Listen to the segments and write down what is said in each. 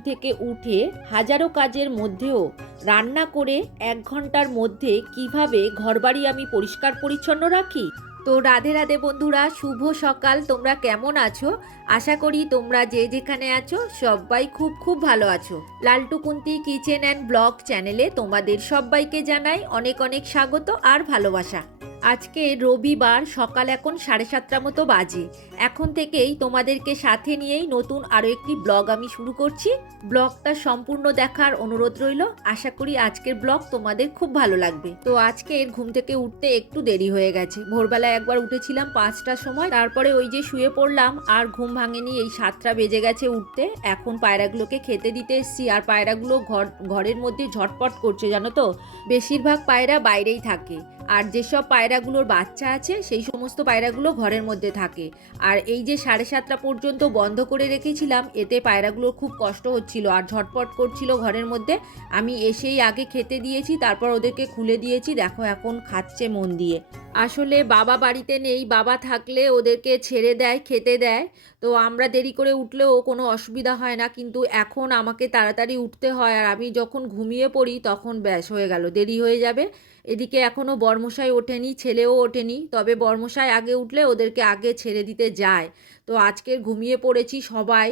থেকে উঠে হাজারো কাজের মধ্যেও রান্না করে এক ঘণ্টার মধ্যে কীভাবে ঘরবাড়ি আমি পরিষ্কার পরিচ্ছন্ন রাখি? তো রাধে রাধে বন্ধুরা, শুভ সকাল। তোমরা কেমন আছো? আশা করি তোমরা যে যেখানে আছো, সবাই খুব খুব ভালো আছো। Laltu Kunti kitchen and vlog চ্যানেলে তোমাদের সবাইকে জানাই অনেক অনেক স্বাগত আর ভালোবাসা। আজকে রবিবার সকাল এখন সাড়ে সাতটা মতো বাজে। এখন থেকেই তোমাদেরকে সাথে নিয়েই নতুন আরও একটি ব্লগ আমি শুরু করছি। ব্লগটা সম্পূর্ণ দেখার অনুরোধ রইল। আশা করি আজকের ব্লগ তোমাদের খুব ভালো লাগবে। তো আজকে ঘুম থেকে উঠতে একটু দেরি হয়ে গেছে। ভোরবেলায় একবার উঠেছিলাম পাঁচটার সময়। তারপরে ওই যে শুয়ে পড়লাম, আর ঘুম ভাঙেনি, এই সাতটা বেজে গেছে উঠতে। এখন পায়রাগুলোকে খেতে দিতে এসছি, আর পায়রাগুলো ঘর, ঘরের মধ্যে ঝটপট করছে, জানো তো? বেশিরভাগ পায়রা বাইরেই থাকে। আর যেসব পায়রাগুলোর বাচ্চা আছে, সেই সমস্ত পায়রাগুলো ঘরের মধ্যে থাকে। আর এই যে সাড়ে সাতটা পর্যন্ত বন্ধ করে রেখেছিলাম, এতে পায়রাগুলোর খুব কষ্ট হচ্ছিল আর ঝটপট করছিল ঘরের মধ্যে। আমি এসেই আগে খেতে দিয়েছি, তারপর ওদেরকে খুলে দিয়েছি। দেখো, এখন খাচ্ছে মন দিয়ে। আসলে বাবা বাড়িতে নেই, বাবা থাকলে ওদেরকে ছেড়ে দেয়, খেতে দেয়। তো আমরা দেরি করে উঠলেও কোনো অসুবিধা হয় না, কিন্তু এখন আমাকে তাড়াতাড়ি উঠতে হয়। আর আমি যখন ঘুমিয়ে পড়ি, তখন ব্যাস হয়ে গেল, দেরি হয়ে যাবে। এদিকে এখনও বর্মশাই ওঠেনি, ছেলেও ওঠেনি, তবে বর্মশাই আগে উঠলে ওদেরকে আগে ছেড়ে দিতে যায়। তো আজকের ঘুমিয়ে পড়েছি সবাই।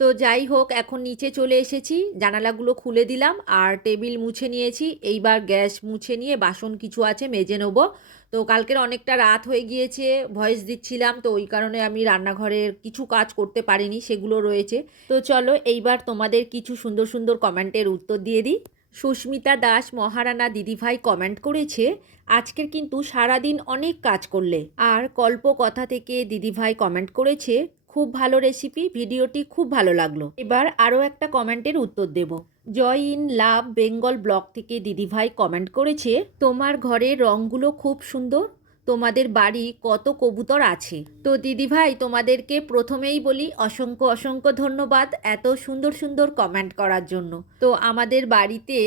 তো যাই হোক, এখন নিচে চলে এসেছি, জানালাগুলো খুলে দিলাম, আর টেবিল মুছে নিয়েছি। এইবার গ্যাস মুছে নিয়ে বাসন কিছু আছে মেজে নেব। তো কালকের অনেকটা রাত হয়ে গিয়েছে, ভয়েস দিচ্ছিলাম, তো ওই কারণে আমি রান্নাঘরের কিছু কাজ করতে পারিনি, সেগুলো রয়েছে। তো চলো এইবার তোমাদের কিছু সুন্দর সুন্দর কমেন্টের উত্তর দিয়ে দিই। সুস্মিতা দাস, মহারানা দিদিভাই কমেন্ট করেছে, আজকের কিন্তু সারাদিন অনেক কাজ করলে। আর কল্প কথা থেকে দিদিভাই কমেন্ট করেছে, খুব ভালো রেসিপি ভিডিওটি খুব ভালো লাগল। এবার আরও একটা কমেন্টের উত্তর দেব। Joy in love Bengal block থেকে দিদিভাই কমেন্ট করেছে, তোমার ঘরের রঙগুলো খুব সুন্দর। তোমাদের বাড়ি কত কবুতর আছে? তো দিদিভাই, তোমাদেরকে প্রথমেই বলি অসংখ্য অসংখ্য ধন্যবাদ এত সুন্দর সুন্দর কমেন্ট করার জন্য। তো আমাদের বাড়িতে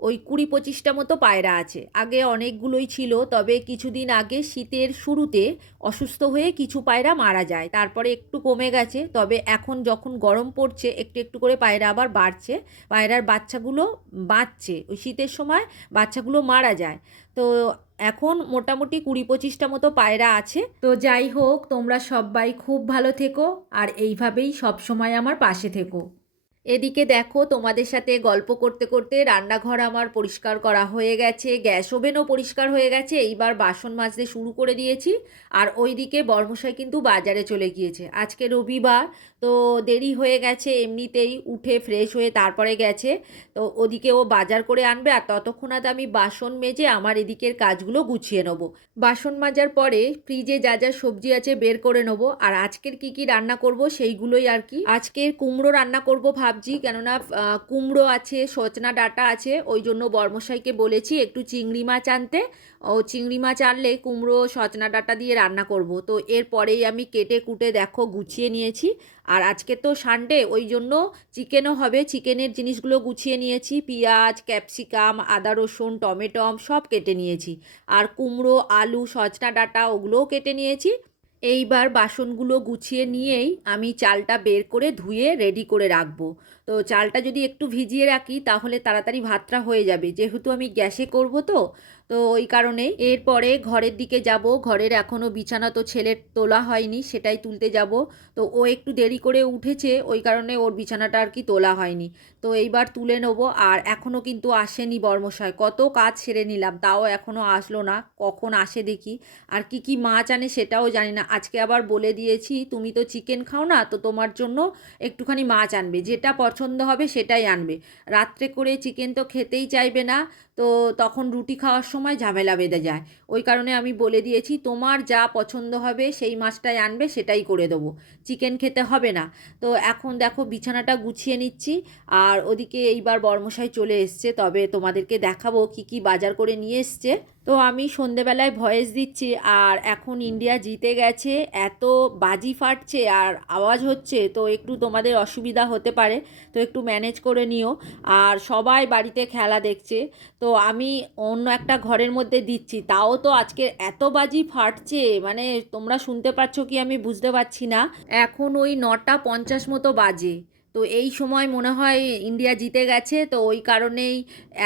ওই কুড়ি পঁচিশটা মতো পায়রা আছে। আগে অনেকগুলোই ছিল, তবে কিছুদিন আগে শীতের শুরুতে অসুস্থ হয়ে কিছু পায়রা মারা যায়। তারপরে একটু কমে গেছে, তবে এখন যখন গরম পড়ছে, একটু একটু করে পায়রা আবার বাড়ছে। পায়রার বাচ্চাগুলো বাঁচছে। ওই শীতের সময় বাচ্চাগুলো মারা যায়। তো এখন মোটামুটি কুড়ি পঁচিশটা মতো পায়রা আছে। তো যাই হোক, তোমরা সবাই খুব ভালো থেকো আর এইভাবেই সব সময় আমার পাশে থেকো। এদিকে দেখো, তোমাদের সাথে গল্প করতে করতে রান্নাঘর আমার পরিষ্কার করা হয়ে গেছে, গ্যাস ওভেনও পরিষ্কার হয়ে গেছে, এইবার বাসন মাজতে শুরু করে দিয়েছি। আর ওইদিকে বর্মশাই কিন্তু বাজারে চলে গিয়েছে। আজকে রবিবার তো দেরি হয়ে গেছে, এমনিতেই উঠে ফ্রেশ হয়ে তারপরে গেছে। তো ওদিকে ও বাজার করে আনবে আর ততক্ষণাৎ আমি বাসন মেজে আমার এদিকের কাজগুলো গুছিয়ে নেব। বাসন মাজার পরে ফ্রিজে যা যা সবজি আছে বের করে নেব। আর আজকের কি কি রান্না করব সেইগুলোই আর কি। আজকের কুমড়ো রান্না করব ভাবছি, কেননা কুমড়ো আছে, সজনা ডাটা আছে, ওই জন্য বর্মশাইকে বলেছি একটু চিংড়ি মাছ আনতে। ও চিংড়ি মাছ আনলে কুমড়ো, সজনা ডাটা দিয়ে রান্না করব। তো এরপরেই আমি কেটে কুটে দেখো গুছিয়ে নিয়েছি। আর আজকে তো সানডে ওই জন্য চিকেনও হবে। চিকেনের জিনিসগুলো গুছিয়ে নিয়েছি। পেঁয়াজ ক্যাপসিকাম আদা রসুন টমেটম সব কেটে নিয়েছি। আর কুমড়ো, আলু, সজনা ডাটা, ওগুলোও কেটে নিয়েছি। এইবার বাসনগুলো গুছিয়ে নিয়েই আমি চালটা বের করে ধুয়ে রেডি করে রাখব। তো চালটা যদি একটু ভিজিয়ে রাখি, তাহলে তাড়াতাড়ি ভাতটা হয়ে যাবে। যেহেতু আমি গ্যাসে করব তো তো ওই কারণে এরপরে ঘরের দিকে যাব। ঘরের এখনও বিছানা তো ছেলের তোলা হয়নি, সেটাই তুলতে যাব। তো ও একটু দেরি করে উঠেছে, ওই কারণে ওর বিছানাটা আর কি তোলা হয়নি। তো এইবার তুলে নেব, আর এখনও কিন্তু আসেনি বর্মশাই কত কাজ সেরে নিলাম, তাও এখনও আসলো না, কখন আসে দেখি। আর কি কি মাছ আনে সেটাও জানি না। আজকে আবার বলে দিয়েছি, তুমি তো চিকেন খাও না, তো তোমার জন্য একটুখানি মাছ আনবে। যেটা পছন্দ হবে সেটাই আনবে। রাত্রে করে চিকেন তো খেতেই চাইবে না, তো তখন রুটি খাওয়ার সময় ঝামেলা বেঁধে যায়। ওই কারণে আমি বলে দিয়েছি, তোমার যা পছন্দ হবে সেই মাছটাই আনবে, সেটাই করে দেবো। চিকেন খেতে হবে না। তো এখন দেখো বিছানাটা গুছিয়ে নিচ্ছি। আর ওদিকে এইবার বর্মশাই চলে এসছে, তবে তোমাদেরকে দেখাবো কি কি বাজার করে নিয়ে এসছে। তো আমি সন্ধেবেলায় ভয়েস দিচ্ছি, আর এখন ইন্ডিয়া জিতে গেছে, এত বাজি ফাটছে আর আওয়াজ হচ্ছে, তো একটু তোমাদের অসুবিধা হতে পারে, তো একটু ম্যানেজ করে নিও। আর সবাই বাড়িতে খেলা দেখছে, তো আমি অন্য একটা ঘরের মধ্যে দিচ্ছি, তাও তো আজকে এত বাজি ফাটছে মানে তোমরা শুনতে পাচ্ছ কি আমি বুঝতে পারছি না। এখন ওই নটা পঞ্চাশ মতো বাজে। তো এই সময় মনে হয় ইন্ডিয়া জিতে গেছে, তো ওই কারণেই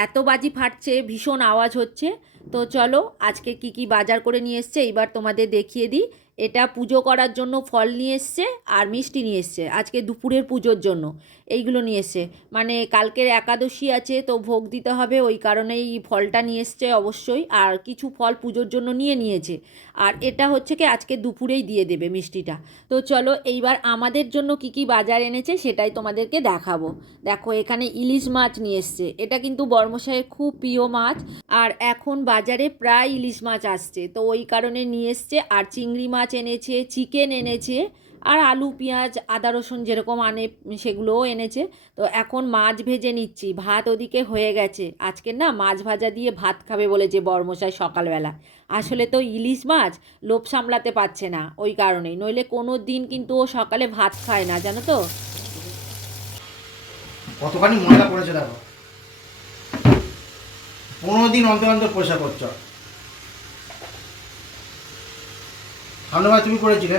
এত বাজি ফাটছে, ভীষণ আওয়াজ হচ্ছে। তো চলো, আজকে কি কি বাজার করে নিয়ে এসছে, এইবার তোমাদের দেখিয়ে দিই। এটা পুজো করার জন্য ফল নিয়ে এসছে আর মিষ্টি নিয়ে এসছে, আজকে দুপুরের পুজোর জন্য। এইগুলো নিয়ে এসছে। মানে কালকের একাদশী আছে, তো ভোগ দিতে হবে, ওই কারণেই ফলটা নিয়ে এসছে অবশ্যই। আর কিছু ফল পুজোর জন্য নিয়ে নিয়েছে। আর এটা হচ্ছে কি, আজকে দুপুরেই দিয়ে দেবে মিষ্টিটা। তো চলো, এইবার আমাদের জন্য কি কি বাজার এনেছে সেটাই তোমাদেরকে দেখাবো। দেখো, এখানে ইলিশ মাছ নিয়ে এসছে। এটা কিন্তু বর্মশাইয়ের খুব প্রিয় মাছ। আর এখন বাজারে প্রায় ইলিশ মাছ আসছে। তো ওই কারণে নিয়ে এসছে। আর চিংড়ি মাছ এনেছে, চিকেন এনেছে। আর আলু, পেঁয়াজ, আদা, রসুন যেরকম আনে, সেগুলোও এনেছে। তো এখন মাছ ভেজে নিচ্ছি, ভাত ওদিকে হয়ে গেছে। আজকে না মাছ ভাজা দিয়ে ভাত খাবে বলেছে বর্মশাই সকালবেলা। আসলে তো ইলিশ মাছ লোভ সামলাতে পারছে না, ওই কারণেই। নইলে কোনো দিন কিন্তু ও সকালে ভাত খায় না, জানো তো? কতখানি ময়লা করেছে দেখো। পনেরো দিন অন্তর অন্তর পয়সা করছ। সামনেবার তুমি করেছিলে।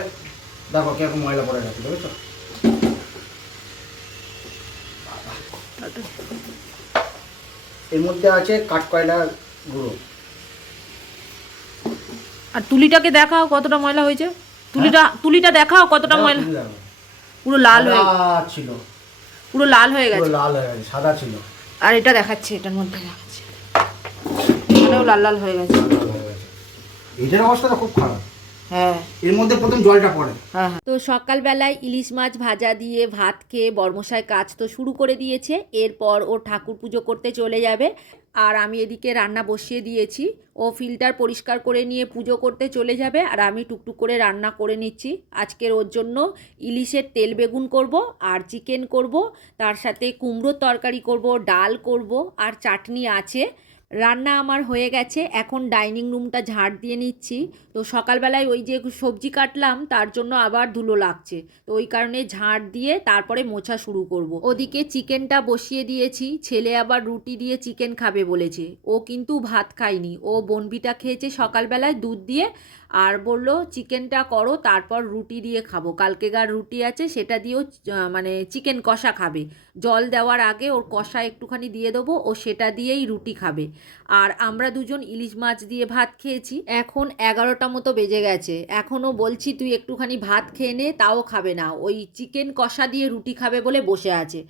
দেখো কীরকম ময়লা পড়ে গেছে বুঝেছ এর মধ্যে আছে কাঠকয়লা গুঁড়ো। আর তুলিটাকে দেখাও কতটা ময়লা হয়েছে। তুলিটা তুলিটা দেখাও কতটা ময়লা। পুরো লাল হয়ে ছিল। পুরো লাল হয়ে গেছে। লাল হয়ে গেছে সাদা ছিল। আর এটা দেখাচ্ছে এটার মধ্যে দেখাচ্ছে। এটাও লাল লাল হয়ে গেছে। লাল হয়ে গেছে। এটার অবস্থাটা খুব খারাপ। হ্যাঁ। এর মধ্যে প্রথম জলটা পড়ে। হ্যাঁ তো সকালবেলায় ইলিশ মাছ ভাজা দিয়ে ভাত খেয়ে বর্মশায় কাজ তো শুরু করে দিয়েছে। এরপর ও ঠাকুর পুজো করতে চলে যাবে। আর আমি এদিকে রান্না বসিয়ে দিয়েছি। ও ফিল্টার পরিষ্কার করে নিয়ে পুজো করতে চলে যাবে। আর আমি টুকটুক করে রান্না করে নিচ্ছি। আজকের ওর জন্য ইলিশের তেল বেগুন করব আর চিকেন করব। তার সাথে কুমড়োর তরকারি করব ডাল করব আর চাটনি আছে। রান্না আমার হয়ে গেছে, এখন ডাইনিং রুমটা ঝাড় দিয়ে নিচ্ছি। তো সকালবেলায় ওই যে সবজি কাটলাম, তার জন্য আবার ধুলো লাগছে। তো ওই কারণে ঝাড় দিয়ে তারপরে মোছা শুরু করব। ওদিকে চিকেনটা বসিয়ে দিয়েছি, ছেলে আবার রুটি দিয়ে চিকেন খাবে বলেছে। ও কিন্তু ভাত খায়নি, ও বনবিটা খেয়েছে সকালবেলায় দুধ দিয়ে আর বলল, চিকেনটা করো, তারপর রুটি দিয়ে খাব। কালকেকার রুটি আছে, সেটা দিয়েও মানে চিকেন কষা খাবে। জল দেওয়ার আগে ওর কষা একটুখানি দিয়ে দেবো, ও সেটা দিয়েই রুটি খাবে। আর আমরা দুজন ইলিশ মাছ দিয়ে ভাত খেয়েছি। এখন এগারোটা মতো বেজে গেছে। এখনও বলছি, তুই একটুখানি ভাত খেয়ে নে, তাও খাবে না। ওই চিকেন কষা দিয়ে রুটি খাবে বলে বসে আছে।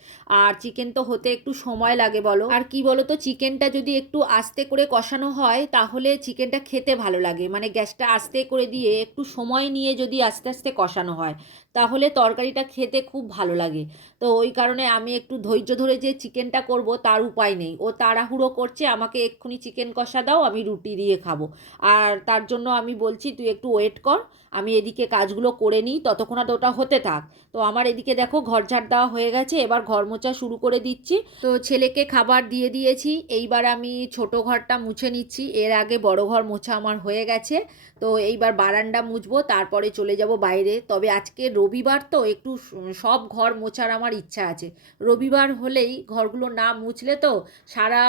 আর চিকেন তো হতে একটু সময় লাগে বলো। আর কি বলো তো চিকেনটা যদি একটু আস্তে করে কষানো হয়, তাহলে চিকেনটা খেতে ভালো লাগে। মানে গ্যাসটা আস্তে করে দিয়ে একটু সময় নিয়ে যদি আস্তে আস্তে কষানো হয়, তাহলে তরকারিটা খেতে খুব ভালো লাগে। তো ওই কারণে আমি একটু ধৈর্য ধরে যে চিকেনটা করব, তার উপায় নেই। ও তাড়াহুড়ো করছে, আমাকে এক্ষুনি চিকেন কষা দাও, আমি রুটি দিয়ে খাব। আর তার জন্য আমি বলছি, তুই একটু ওয়েট কর। আমি এদিকে কাজগুলো করে নিই, ততক্ষণ আর ওটা হতে থাক। তো আমার এদিকে দেখো ঘর ঝাড় দেওয়া হয়ে গেছে, এবার ঘর মোছা শুরু করে দিচ্ছি। তো ছেলেকে খাবার দিয়ে দিয়েছি, এইবার আমি ছোট ঘরটা মুছে নিচ্ছি, এর আগে বড় ঘর মোছা আমার হয়ে গেছে। তো এইবার বারান্দা মুছবো, তারপরে চলে যাব বাইরে। তবে আজকে রবিবার তো একটু সব ঘর মোছার আমার ইচ্ছা আছে। রবিবার হলেই ঘরগুলো না মুছলে তো সারা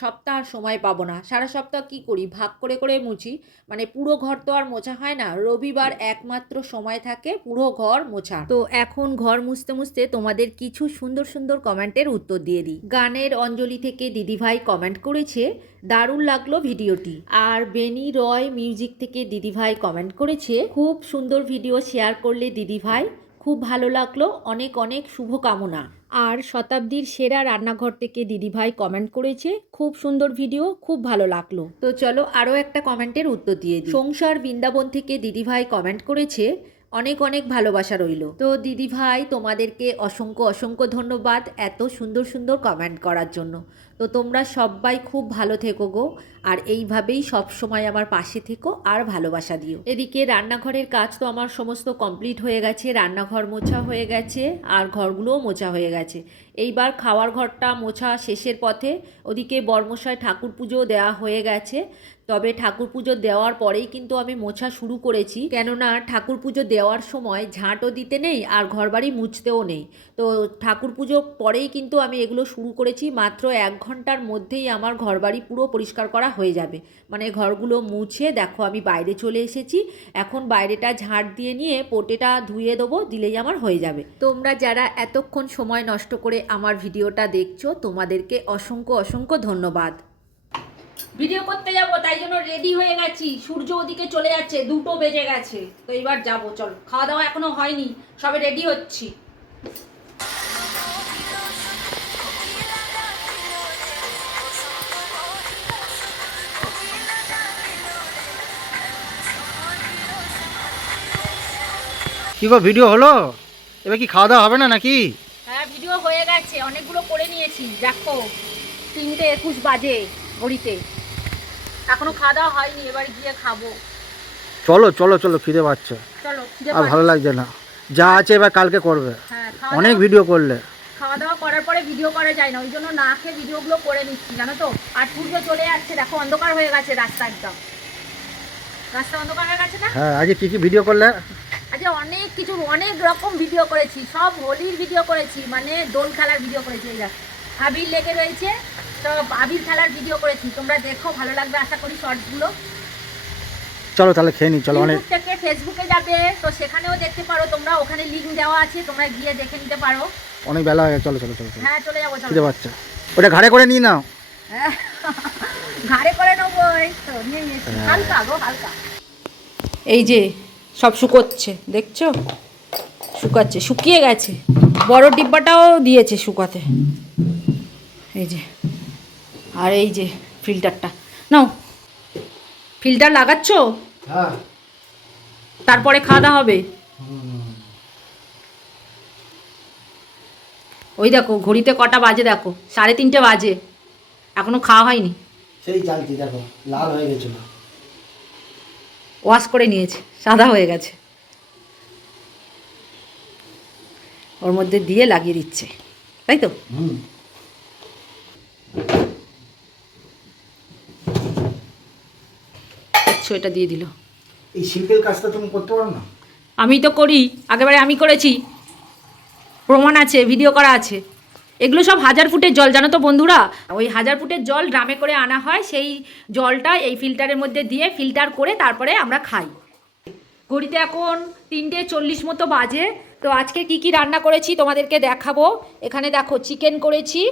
সপ্তাহ সময় পাবো না। সারা সপ্তাহ কি করি? ভাগ করে করে মুছি। মানে পুরো ঘর তো আর মোছা হয় না। রবিবার একমাত্র সময় থাকে পুরো ঘর মোছা তো এখন ঘর মুছতে মুছতে তোমাদের কিছু সুন্দর সুন্দর কমেন্টের উত্তর দিয়ে দিই। গানের অঞ্জলি থেকে দিদিভাই কমেন্ট করেছে দারুণ লাগল ভিডিওটি। আর বেনি রয় মিউজিক থেকে দিদিভাই কমেন্ট করেছে খুব সুন্দর ভিডিও শেয়ার করলে দিদিভাই। খুব ভালো লাগল। অনেক অনেক শুভকামনা। আর শতাব্দীর সেরা রান্নাঘর থেকে দিদিভাই কমেন্ট করেছে, খুব সুন্দর ভিডিও খুব ভালো লাগল। তো চলো আরও একটা কমেন্টের উত্তর দিয়ে সংসার বৃন্দাবন থেকে দিদিভাই কমেন্ট করেছে, অনেক অনেক ভালোবাসা রইল। তো দিদিভাই তোমাদেরকে অসংখ্য অসংখ্য ধন্যবাদ এত সুন্দর সুন্দর কমেন্ট করার জন্য। তো তোমরা সবাই খুব ভালো থেকো গো, আর এইভাবেই সব সময় আমার পাশে থেকো আর ভালোবাসা দিও। এদিকে রান্নাঘরের কাজ তো আমার সমস্ত কমপ্লিট হয়ে গেছে, রান্নাঘর মোছা হয়ে গেছে, আর ঘরগুলোও মোছা হয়ে গেছে। এইবার খাওয়ার ঘরটা মোছা শেষের পথে ওদিকে বর্মশায় ঠাকুর পুজো দেওয়া হয়ে গেছে। তবে ঠাকুর পুজো দেওয়ার পরেই কিন্তু আমি মোছা শুরু করেছি। কেননা ঠাকুর পুজো দেওয়ার সময় ঝাঁটও দিতে নেই আর ঘরবাড়ি মুছতেও নেই। তো ঠাকুর পুজো পরেই কিন্তু আমি এগুলো শুরু করেছি মাত্র এক ঘণ্টার মধ্যেই আমার ঘরবাড়ি পুরো পরিষ্কার করা হয়ে যাবে। মানে ঘরগুলো মুছে, দেখো আমি বাইরে চলে এসেছি। এখন বাইরেটা ঝাড় দিয়ে নিয়ে পোটেটা ধুয়ে দেবো, দিলেই আমার হয়ে যাবে। তোমরা যারা এতক্ষণ সময় নষ্ট করে আমার ভিডিওটা দেখছ, তোমাদেরকে অসংখ্য অসংখ্য ধন্যবাদ। ভিডিও করতে যাব, তাই জন্য রেডি হয়ে গেছি। সূর্য ওদিকে চলে যাচ্ছে, দুটো বেজে গেছে। তো এবার যাব, চল। খাওয়া দাওয়া এখনও হয়নি, সবে রেডি হচ্ছি। কি গো ভিডিও হলো? এবার কি খাওয়া দাওয়া হবে না নাকি? হ্যাঁ ভিডিও হয়ে গেছে অনেকগুলো করে নিয়েছি দেখো। তিনটে একুশ বাজে ঘড়িতে। এখনও খাওয়া দাওয়া হয়নি এবার গিয়ে খাব। চলো চলো চলো খিদে পাচ্ছে। চলো খিদে আর ভালো লাগছে না। যা আছে এবার কালকে করবে। হ্যাঁ খাওয়া অনেক ভিডিও করলে। খাওয়া দাওয়া করার পরে ভিডিও করা যায় না ওই জন্য না খেয়ে ভিডিওগুলো করে নিচ্ছি জানো তো? আর সূর্য চলে যাচ্ছে দেখো অন্ধকার হয়ে গেছে রাস্তা একদম। রাস্তা অন্ধকার হয়ে গেছে না? হ্যাঁ আজকে কি কি ভিডিও করলে? আজকে অনেক কিছু অনেক রকম ভিডিও করেছি সব হোলির ভিডিও করেছি মানে দোল খেলার ভিডিও করেছি এই আবির লেগে রয়েছে তো আবির খেলার ভিডিও করেছি তোমরা দেখো ভালো লাগবে আশা করি শর্টসগুলো চলো তাহলে খেয়ে নি চলো অনেক থেকে ফেসবুকে যাবে তো সেখানেও দেখতে পারো তোমরা ওখানে লিঙ্ক দেওয়া আছে তোমরা গিয়ে দেখে নিতে পারো। অনেক বেলা হয়ে গেছে চলো চলো চলো হ্যাঁ চলে যাব চলো। পাচ্ছে। ওটা ঘাড়ে করে নিয়ে নাও। হ্যাঁ। ঘাড়ে করে নেব এই তো নিয়ে নিয়েছি হালকা গো হালকা। এই যে সব শুকোচ্ছে দেখছ? শুকাচ্ছে শুকিয়ে গেছে। বড় ডিব্বাটাও দিয়েছে শুকাতে। এই যে আর এই যে ফিল্টারটা। নাও ফিল্টার লাগাচ্ছ? হ্যাঁ। তারপরে খাওয়া দাওয়া হবে? ওই দেখো ঘড়িতে কটা বাজে দেখো সাড়ে তিনটে বাজে। এখনও খাওয়া হয়নি। সেই চালছি দেখো লাল হয়ে গেছিল। ওয়াশ করে নিয়েছে সাদা হয়ে গেছে। ওর মধ্যে দিয়ে লাগিয়ে দিচ্ছে তাই তো? এটা দিয়ে দিল। এই সিম্পল কাজটা তুমি করতে পারো না? আমি তো করি আগেবারে আমি করেছি। প্রমাণ আছে ভিডিও করা আছে। এগুলো সব হাজার ফুটের জল, জানো তো বন্ধুরা? ওই হাজার ফুটের জল ড্রামে করে আনা হয়, সেই জলটা এই ফিল্টারের মধ্যে দিয়ে ফিল্টার করে তারপরে আমরা খাই। ঘড়িতে এখন তিনটে চল্লিশ মতো বাজে, তো আজকে কি কি রান্না করেছি তোমাদেরকে দেখাবো। এখানে দেখো চিকেন করেছি,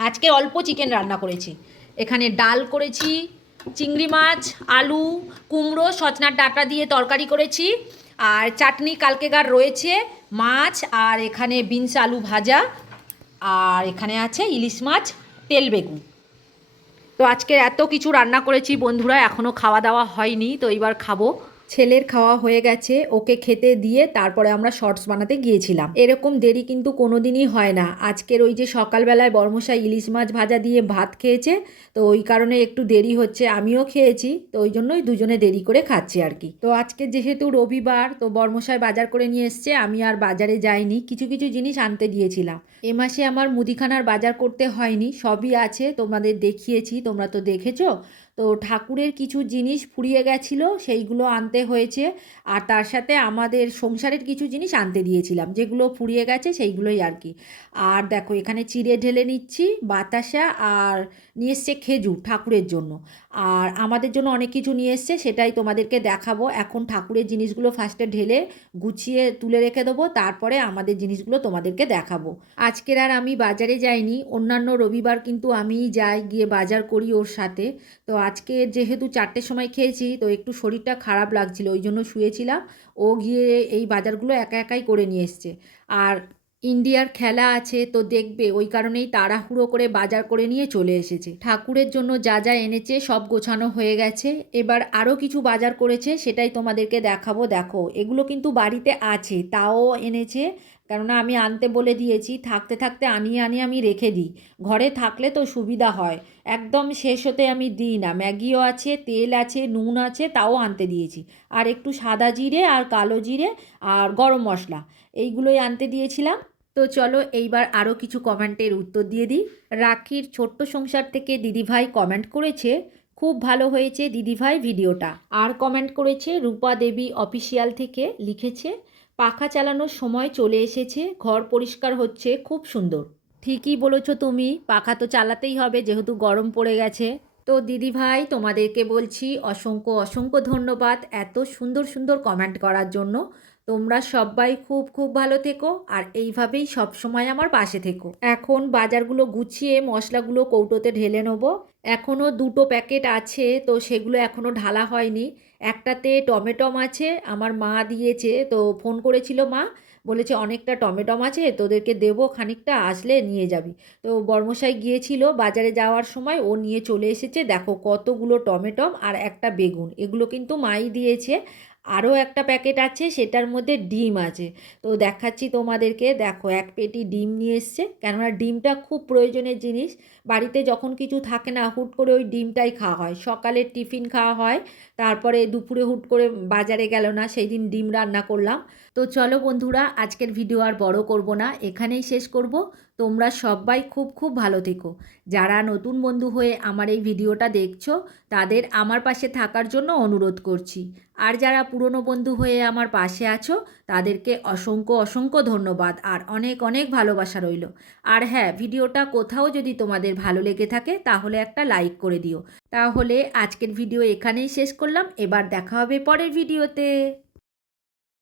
আজকে অল্প চিকেন রান্না করেছি। এখানে ডাল করেছি, চিংড়ি মাছ, আলু, কুমড়ো, সজনার ডাটা দিয়ে তরকারি করেছি, আর চাটনি কালকেকার রয়েছে, মাছ, আর এখানে বিনস আলু ভাজা। আর এখানে আছে ইলিশ মাছ, তেল বেগুন। তো আজকে এত কিছু রান্না করেছি বন্ধুরা এখনও খাওয়া দাওয়া হয়নি, তো এইবার খাব। ছেলের খাওয়া হয়ে গেছে, ওকে খেতে দিয়ে তারপরে আমরা শর্টস বানাতে গিয়েছিলাম। এরকম দেরি কিন্তু কোনোদিনই হয় না। আজকের ওই যে সকালবেলায় বর্মশাই ইলিশ মাছ ভাজা দিয়ে ভাত খেয়েছে, তো ওই কারণে একটু দেরি হচ্ছে, আমিও খেয়েছি, তো ওই জন্যই দুজনে দেরি করে খাচ্ছি আর কি। তো আজকে যেহেতু রবিবার, তো বর্মশাই বাজার করে নিয়ে এসছে, আমি আর বাজারে যাইনি, কিছু কিছু জিনিস আনতে দিয়েছিলাম। এ মাসে আমার মুদিখানার বাজার করতে হয়নি, সবই আছে, তোমাদের দেখিয়েছি, তোমরা তো দেখেছ তো ঠাকুরের কিছু জিনিস ফুরিয়ে গেছিল, সেইগুলো আনতে হয়েছে। আর তার সাথে আমাদের সংসারের কিছু জিনিস আনতে দিয়েছিলাম, যেগুলো ফুরিয়ে গেছে সেইগুলোই আর কি। আর দেখো, এখানে চিড়ে ঢেলে নিচ্ছি, বাতাসা আর নিয়ে এসছে খেজুর ঠাকুরের জন্য। আর আমাদের জন্য অনেক কিছু নিয়ে এসছে, সেটাই তোমাদেরকে দেখাবো। এখন ঠাকুরের জিনিসগুলো ফার্স্টে ঢেলে গুছিয়ে তুলে রেখে দেবো, তারপরে আমাদের জিনিসগুলো তোমাদেরকে দেখাবো। আজকের আর আমি বাজারে যাইনি, অন্যান্য রবিবার কিন্তু আমিই যাই, গিয়ে বাজার করি ওর সাথে। তো আজকে যেহেতু চারটের সময় খেয়েছি, তো একটু শরীরটা খারাপ লাগছিল, ওই জন্য শুয়েছিলাম। ও গিয়ে এই বাজারগুলো একা একাই করে নিয়ে এসছে। আর ইন্ডিয়ার খেলা আছে, তো দেখবে। ওই কারণেই তাড়াহুড়ো করে বাজার করে নিয়ে চলে এসেছে। ঠাকুরের জন্য যা যা এনেছে সব গোছানো হয়ে গেছে। এবার আরও কিছু বাজার করেছে, সেটাই তোমাদেরকে দেখাবো। দেখো, এগুলো কিন্তু বাড়িতে আছে, তাও এনেছে। কেননা আমি আনতে বলে দিয়েছি, থাকতে থাকতে আনিয়ে আনিয়ে আমি রেখে দিই। ঘরে থাকলে তো সুবিধা হয়। একদম শেষ হতে আমি দিই না। ম্যাগিও আছে, তেল আছে, নুন আছে, তাও আনতে দিয়েছি। আর একটু সাদা জিরে আর কালো জিরে আর গরম মশলা। এইগুলোই আনতে দিয়েছিলাম। তো চলো এইবার আরও কিছু কমেন্টের উত্তর দিয়ে দিই। রাখির ছোট্ট সংসার থেকে দিদিভাই কমেন্ট করেছে, খুব ভালো হয়েছে দিদিভাই ভিডিওটা। আর কমেন্ট করেছে, রূপা দেবী অফিসিয়াল থেকে লিখেছে, পাখা চালানোর সময় চলে এসেছে, ঘর পরিষ্কার হচ্ছে, খুব সুন্দর। ঠিকই বলেছ তুমি, পাখা তো চালাতেই হবে, যেহেতু গরম পড়ে গেছে। তো দিদিভাই তোমাদেরকে বলছি, অসংখ্য অসংখ্য ধন্যবাদ এত সুন্দর সুন্দর কমেন্ট করার জন্য। তোমরা সবাই খুব খুব ভালো থেকো আর এইভাবেই সবসময় আমার পাশে থেকো। এখন বাজারগুলো গুছিয়ে মশলাগুলো কৌটোতে ঢেলে নেব। এখনও দুটো প্যাকেট আছে, তো সেগুলো এখনও ঢালা হয়নি। একটাতে টমেটম আছে, আমার মা দিয়েছে, তো ফোন করেছিল মা, বলেছে অনেকটা টমেটম আছে, তোদেরকে দেবো খানিকটা, আসলে নিয়ে যাবি। তো বর্মশাই গিয়েছিল বাজারে যাওয়ার সময়, ও নিয়ে চলে এসেছে, দেখো কতগুলো টমেটম আর একটা বেগুন, এগুলো কিন্তু মাই দিয়েছে। আরও একটা প্যাকেট আছে, সেটার মধ্যে ডিম আছে। তো দেখাচ্ছি তোমাদেরকে, দেখো এক পেটি ডিম নিয়ে এসছে। কেননা ডিমটা খুব প্রয়োজনের জিনিস। বাড়িতে যখন কিছু থাকে না, হুট করে ওই ডিমটাই খাওয়া হয়। সকালের টিফিন খাওয়া হয়, তারপরে দুপুরে হুট করে বাজারে গেল না সেই দিন ডিম রান্না করলাম। তো চলো বন্ধুরা, আজকের ভিডিও আর বড় করব না। এখানেই শেষ করব। তোমরা সবাই খুব খুব ভালো থেকো। যারা নতুন বন্ধু হয়ে আমার এই ভিডিওটা দেখছ, তাদের আমার পাশে থাকার জন্য অনুরোধ করছি। আর যারা পুরনো বন্ধু হয়ে আমার পাশে আছো, তাদেরকে অসংখ্য অসংখ্য ধন্যবাদ আর অনেক অনেক ভালোবাসা রইল। আর হ্যাঁ ভিডিওটা কোথাও যদি তোমাদের ভালো লেগে থাকে, তাহলে একটা লাইক করে দিও। তাহলে আজকের ভিডিও এখানেই শেষ করলাম। এবার দেখা হবে পরের ভিডিওতে।